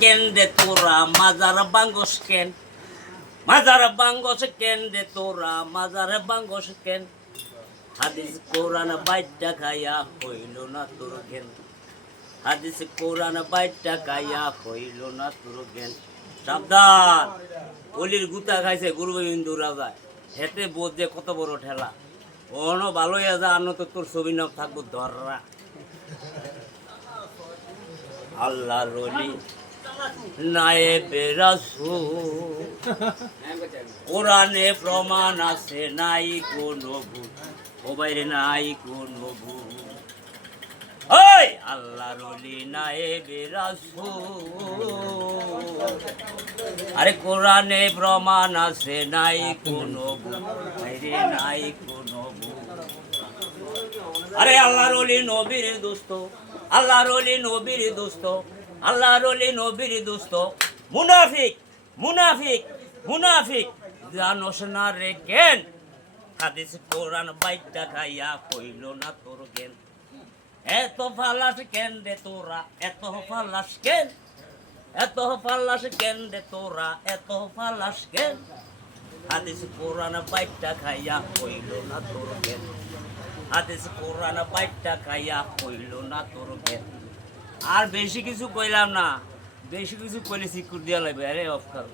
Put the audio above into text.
কেন রে তোরা মাজার বাঙ্গস কেন মাজার বাঙ্গস কেন রে তোরা মাজার বাঙ্গস কেন হাদিস কোরআন বাইটা খাইয়া হইল না তোর জ্ঞান হাদিস কোরআন বাইটা খাইয়া হইল না তোর জ্ঞান সাবধান অলির গুতা খাইছে গুরু গোবিন্দ রাজা হেতে বোধ যে কত বড় ঠেলা অন ভালো হইয়া যা আনো তো তোর ছবি নাম থাকবো ধররা আল্লাহ রলি নায়েবে রাসূল কোরআনে প্রমাণ আছে নাই কোনো ভুল ও বাইরে নাই কোনো ভুল ওই আল্লাহ রলি নায়েবে রাসূল আরে কোরআনে প্রমাণ আছে নাই কোনো ভুল বাইরে নাই কোনো ভুল আরে আল্লাহর ওলি নবীর দোস্ত আল্লাহর ওলি নবীর দোস্ত আল্লাহর ওলি নবীর দোস্ত মুনাফিক মুনাফিক মুনাফিক জানোস না রে কেন হাদিস কোরআন বাইটা খাইয়া কইল না তোর জ্ঞান এত ফালাস কেন রে তোরা এত ফালাস কেন এত ফালাস কেন রে তোরা এত ফালাস কেন হাদিস কোরআন বাইটা খাইয়া কইল না তোর জ্ঞান হাদিস কোরআন বাইটা খাইয়া কইল না তোর জ্ঞান আর বেশি কিছু কইলাম না বেশি কিছু কইলে সিকুর দিয়া লাগবে আরে অফ করো